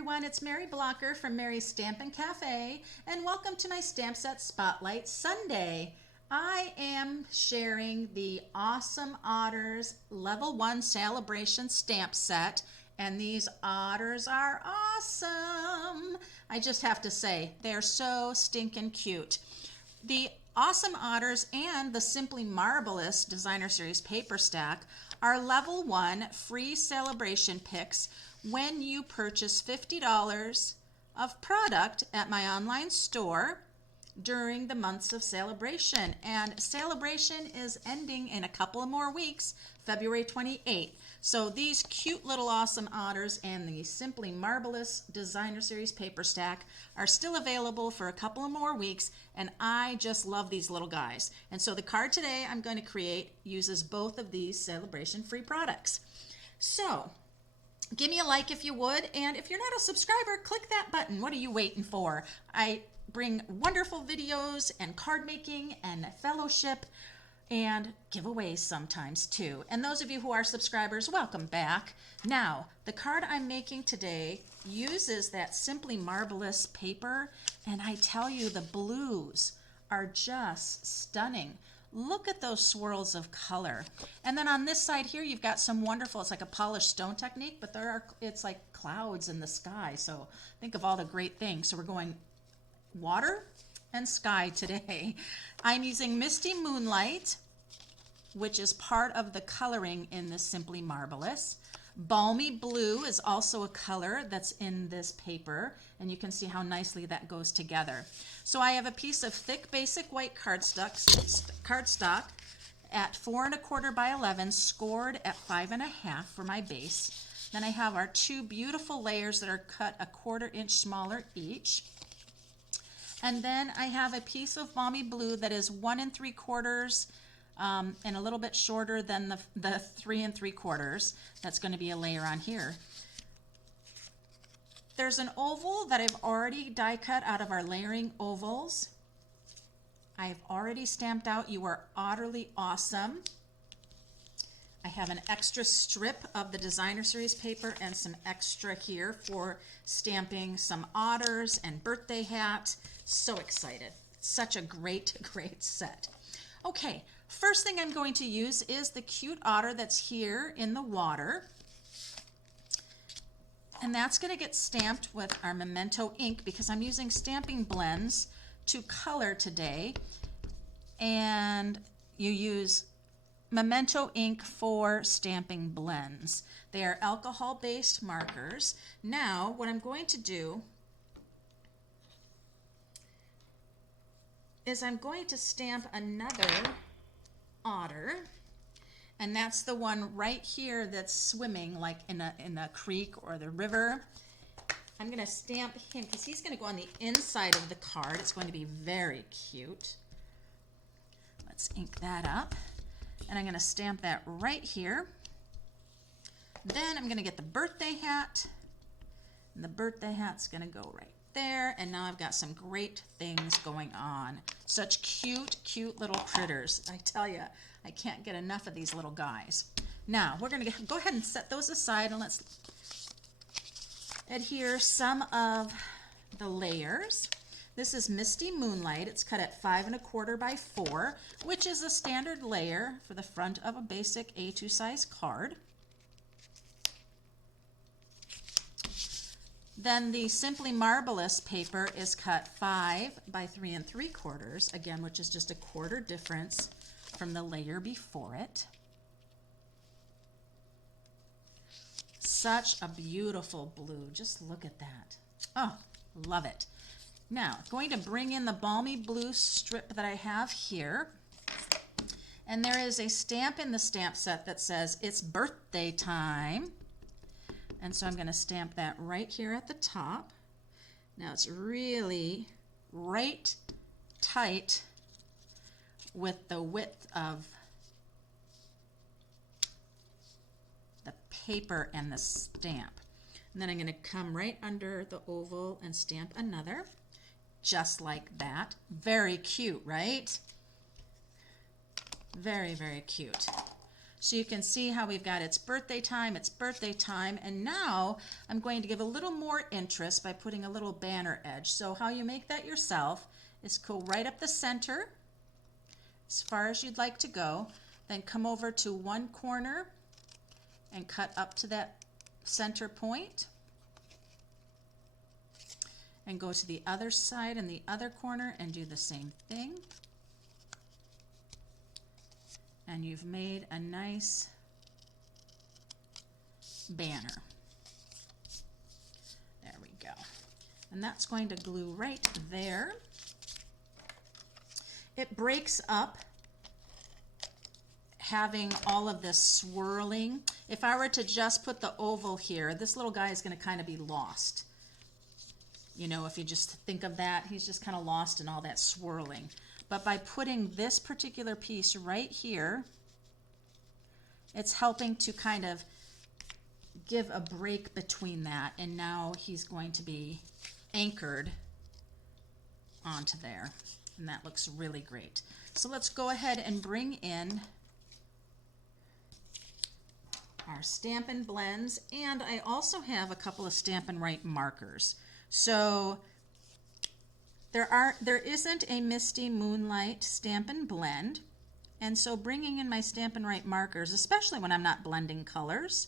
everyone, it's Mary Blocker from Mary's Stampin' Cafe, and welcome to my Stamp Set Spotlight Sunday. I am sharing the Awesome Otters Level 1 Sale-A-Bration stamp set, and these otters are awesome. I just have to say, they're so stinking cute. The Awesome Otters and the Simply Mabelous Designer Series paper stack are Level 1 free Sale-A-Bration picks when you purchase $50 of product at my online store during the months of Sale-A-Bration. And Sale-A-Bration is ending in a couple of more weeks, February 28th. So these cute little Awesome Otters and the Simply Mabelous Designer Series paper stack are still available for a couple of more weeks, and I just love these little guys. And so the card today I'm going to create uses both of these Sale-A-Bration free products. So give me a like if you would, and if you're not a subscriber, click that button. What are you waiting for? I bring wonderful videos and card making and fellowship and giveaways sometimes too. And those of you who are subscribers, welcome back. Now, the card I'm making today uses that Simply Mabelous paper, and I tell you, the blues are just stunning. Look at those swirls of color. And then on this side here, you've got some wonderful, it's like a polished stone technique, but it's like clouds in the sky. So think of all the great things. So we're going water and sky today. I'm using Misty Moonlight, which is part of the coloring in this Simply Mabelous. Balmy Blue is also a color that's in this paper, and you can see how nicely that goes together. So I have a piece of thick basic white cardstock at 4 1/4 by 11, scored at 5 1/2 for my base. Then I have our two beautiful layers that are cut 1/4 inch smaller each. And then I have a piece of Balmy Blue that is 1 3/4 and a little bit shorter than the 3 3/4. That's going to be a layer on here. There's an oval that I've already die cut out of our layering ovals. I've already stamped out "You Are Utterly Awesome." I have an extra strip of the Designer Series paper and some extra here for stamping some otters and birthday hat. So excited. Such a great, great set. Okay, first thing I'm going to use is the cute otter that's here in the water. And that's going to get stamped with our Memento ink because I'm using Stampin Blends to color today. And you use Memento ink for Stampin Blends. They are alcohol-based markers. Now, what I'm going to do is I'm going to stamp another otter, and that's the one right here that's swimming like in a creek or the river. I'm going to stamp him because he's going to go on the inside of the card. It's going to be very cute. Let's ink that up. And I'm going to stamp that right here. Then I'm going to get the birthday hat. And the birthday hat's going to go right there. And now I've got some great things going on. Such cute, cute little critters. I tell you, I can't get enough of these little guys. Now, we're going to go ahead and set those aside, and let's adhere some of the layers. This is Misty Moonlight. It's cut at 5 1/4 by 4, which is a standard layer for the front of a basic A2 size card. Then the Simply Mabelous paper is cut 5 by 3 3/4, again, which is just 1/4 difference from the layer before it. Such a beautiful blue. Just look at that. Oh, love it. Now, going to bring in the Balmy Blue strip that I have here. And there is a stamp in the stamp set that says, "It's birthday time." And so I'm going to stamp that right here at the top. Now it's really right tight with the width of the paper and the stamp. And then I'm going to come right under the oval and stamp another. Just like that. Very cute, right? Very, very cute. So you can see how we've got it's birthday time, and now I'm going to give a little more interest by putting a little banner edge. So how you make that yourself is go right up the center as far as you'd like to go, then come over to one corner and cut up to that center point, and go to the other side and the other corner and do the same thing. And you've made a nice banner. There we go. And that's going to glue right there. It breaks up having all of this swirling. If I were to just put the oval here, this little guy is going to kind of be lost. You know, if you just think of that, he's just kind of lost in all that swirling. But by putting this particular piece right here, it's helping to kind of give a break between that, and now he's going to be anchored onto there, and that looks really great. So let's go ahead and bring in our Stampin Blends, and I also have a couple of Stampin' Write markers. So there isn't a Misty Moonlight Stampin' Blend, and so bringing in my Stampin' Write markers, especially when I'm not blending colors,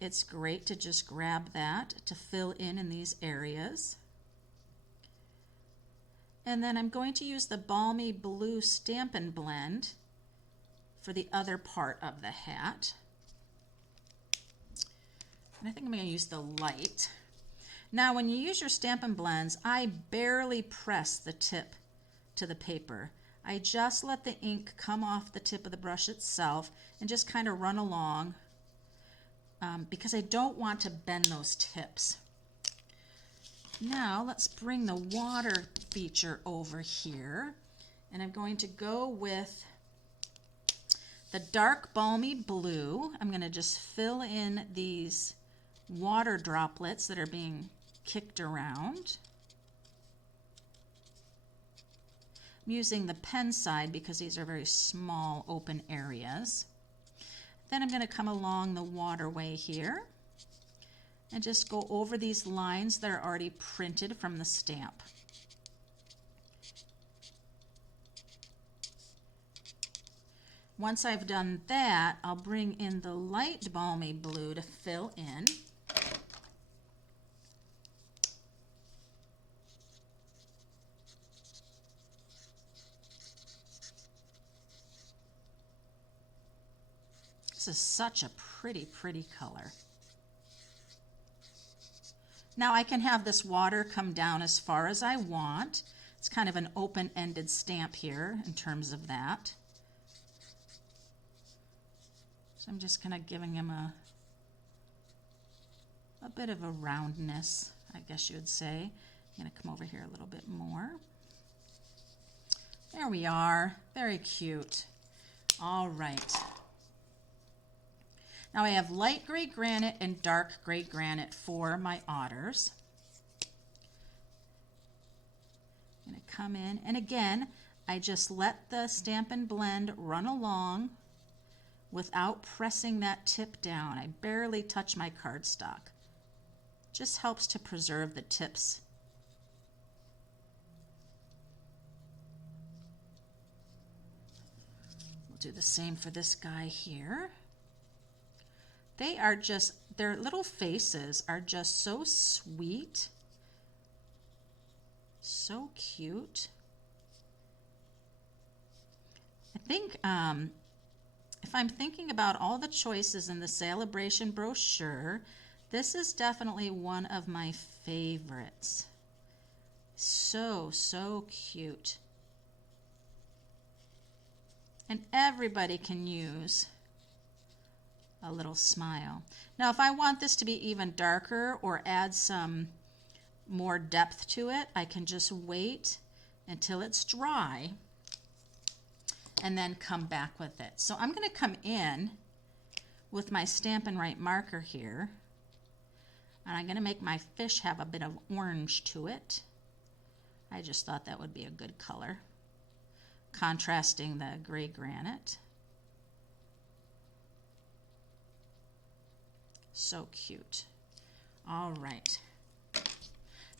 it's great to just grab that to fill in these areas. And then I'm going to use the Balmy Blue Stampin' Blend for the other part of the hat. And I think I'm going to use the light. Now, when you use your Stampin' Blends, I barely press the tip to the paper. I just let the ink come off the tip of the brush itself and just kind of run along because I don't want to bend those tips. Now, let's bring the water feature over here, and I'm going to go with the dark Balmy Blue. I'm going to just fill in these water droplets that are being kicked around. I'm using the pen side because these are very small open areas. Then I'm going to come along the waterway here and just go over these lines that are already printed from the stamp. Once I've done that, I'll bring in the light Balmy Blue to fill in. This is such a pretty, pretty color. Now I can have this water come down as far as I want. It's kind of an open-ended stamp here in terms of that. So I'm just kind of giving him a bit of a roundness, I guess you would say. I'm going to come over here a little bit more. There we are. Very cute. All right. Now I have light gray granite and dark gray granite for my otters. I'm going to come in, and again, I just let the Stampin' Blend run along without pressing that tip down. I barely touch my cardstock. Just helps to preserve the tips. We'll do the same for this guy here. They are just, their little faces are just so sweet, so cute. I think if I'm thinking about all the choices in the Sale-A-Bration brochure, this is definitely one of my favorites. So, so cute. And everybody can use a little smile. Now, if I want this to be even darker or add some more depth to it, I can just wait until it's dry and then come back with it. So I'm going to come in with my Stampin' Write marker here, and I'm going to make my fish have a bit of orange to it. I just thought that would be a good color, contrasting the gray granite. So cute. All right.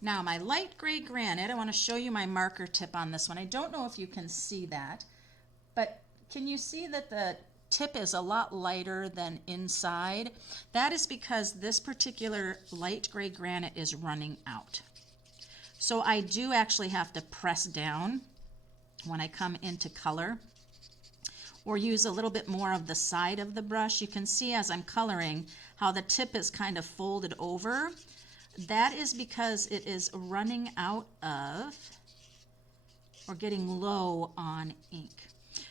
Now my light gray granite, I want to show you my marker tip on this one. I don't know if you can see that, but can you see that the tip is a lot lighter than inside? That is because this particular light gray granite is running out. So I do actually have to press down when I come into color, or use a little bit more of the side of the brush. You can see as I'm coloring how the tip is kind of folded over. That is because it is running out of, or getting low on ink.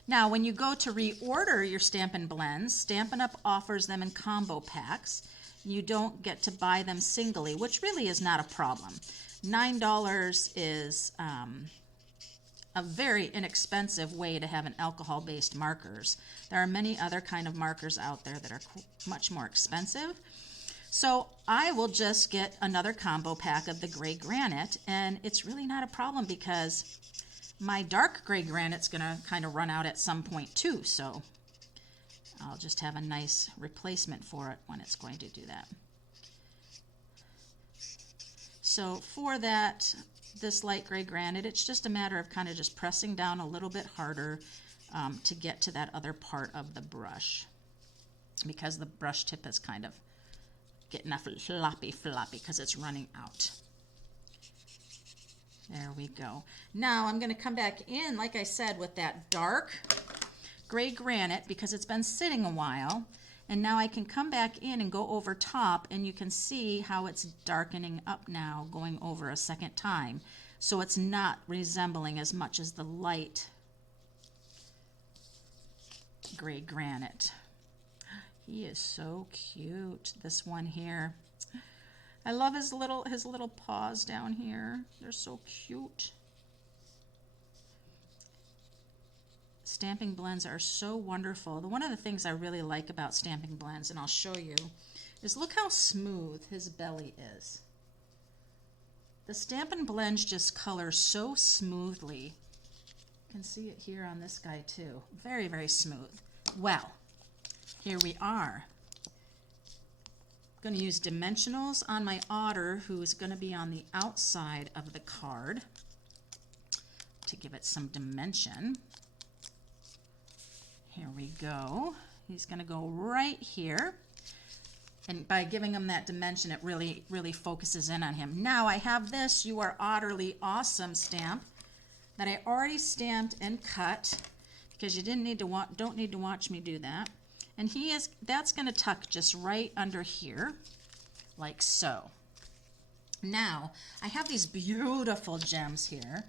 Now, when you go to reorder your Stampin' Blends, Stampin' Up! Offers them in combo packs. You don't get to buy them singly, which really is not a problem. $9 is a very inexpensive way to have an alcohol-based markers. There are many other kind of markers out there that are much more expensive. So I will just get another combo pack of the gray granite, and it's really not a problem because my dark gray granite's gonna kind of run out at some point too, so I'll just have a nice replacement for it when it's going to do that. So for that, this light gray granite, it's just a matter of kind of just pressing down a little bit harder to get to that other part of the brush, because the brush tip is kind of getting a floppy because it's running out. There we go. Now I'm going to come back in, like I said, with that dark gray granite because it's been sitting a while. And now I can come back in and go over top, and you can see how it's darkening up now, going over a second time. So it's not resembling as much as the light gray granite. He is so cute, this one here. I love his little paws down here. They're so cute. Stamping Blends are so wonderful. One of the things I really like about Stamping Blends, and I'll show you, is look how smooth his belly is. The Stampin' Blends just color so smoothly. You can see it here on this guy too. Very, very smooth. Well, here we are. I'm going to use dimensionals on my otter, who is going to be on the outside of the card, to give it some dimension. Here we go. He's going to go right here. And by giving him that dimension, it really, really focuses in on him. Now I have this You Are Otterly Awesome stamp that I already stamped and cut, because you don't need to watch me do that. And that's going to tuck just right under here, like so. Now, I have these beautiful gems here,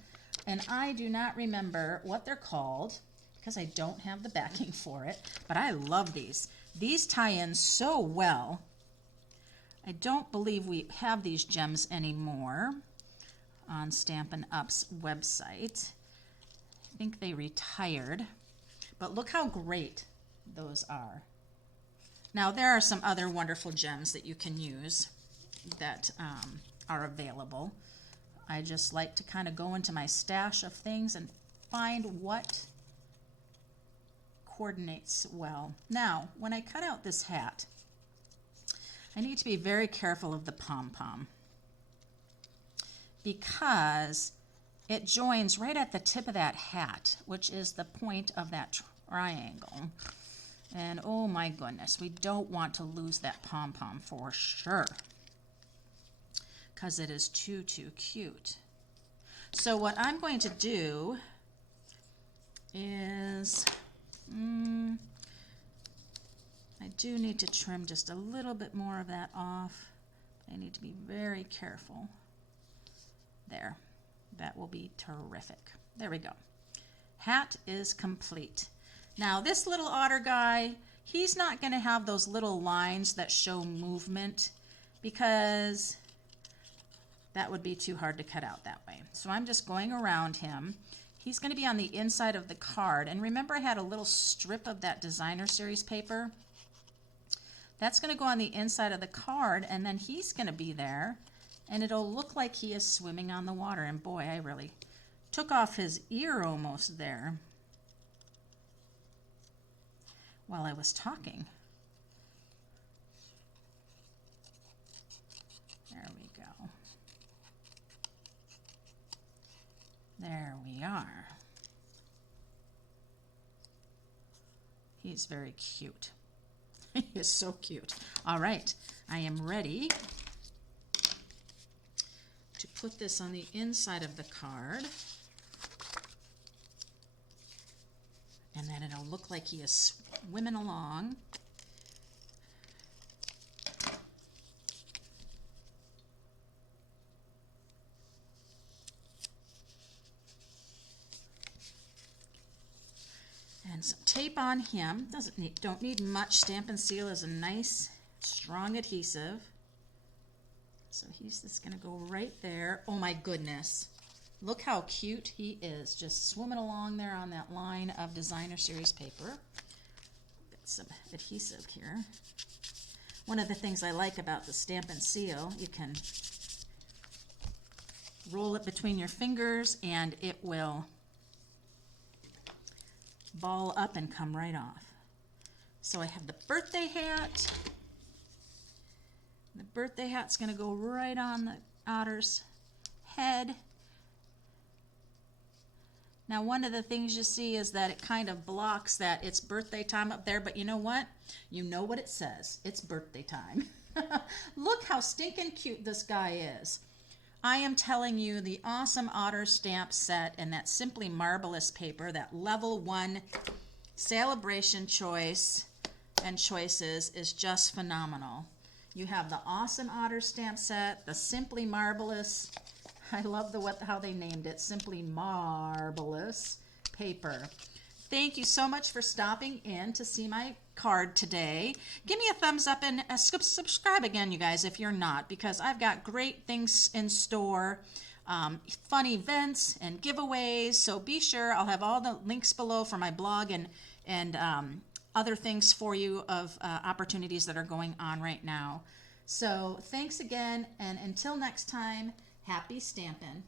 and I do not remember what they're called because I don't have the backing for it, but I love these. These tie in so well. I don't believe we have these gems anymore on Stampin' Up's website. I think they retired, but look how great those are. Now there are some other wonderful gems that you can use that are available. I just like to kind of go into my stash of things and find what coordinates well. Now when I cut out this hat, I need to be very careful of the pom-pom because it joins right at the tip of that hat, which is the point of that triangle. And oh my goodness, we don't want to lose that pom-pom for sure, because it is too cute. So what I'm going to do is, I do need to trim just a little bit more of that off. I need to be very careful. There, that will be terrific. There we go. Hat is complete. Now this little otter guy, he's not going to have those little lines that show movement because that would be too hard to cut out that way. So I'm just going around him. He's going to be on the inside of the card. And remember I had a little strip of that designer series paper? That's going to go on the inside of the card, and then he's going to be there, and it'll look like he is swimming on the water. And boy, I really took off his ear almost there while I was talking. There we are. He's very cute. He is so cute. All right, I am ready to put this on the inside of the card. And then it'll look like he is swimming along. And some tape on him. Don't need much. Stampin' Seal is a nice, strong adhesive. So he's just gonna go right there. Oh my goodness. Look how cute he is, just swimming along there on that line of designer series paper. Got some adhesive here. One of the things I like about the Stampin' Seal, you can roll it between your fingers and it will ball up and come right off. So I have the birthday hat. The birthday hat's going to go right on the otter's head. Now, one of the things you see is that it kind of blocks that it's birthday time up there, but you know what? You know what it says. It's birthday time. Look how stinking cute this guy is. I am telling you, the Awesome Otters stamp set and that Simply Mabelous paper, that level 1 Sale-A-Bration choice and choices is just phenomenal. You have the Awesome Otters stamp set, the Simply Mabelous, I love how they named it, Simply Mabelous paper. Thank you so much for stopping in to see my card today. Give me a thumbs up and subscribe again, you guys, if you're not, because I've got great things in store, fun events and giveaways. So be sure, I'll have all the links below for my blog and other things for you of opportunities that are going on right now. So thanks again, and until next time, happy stampin'.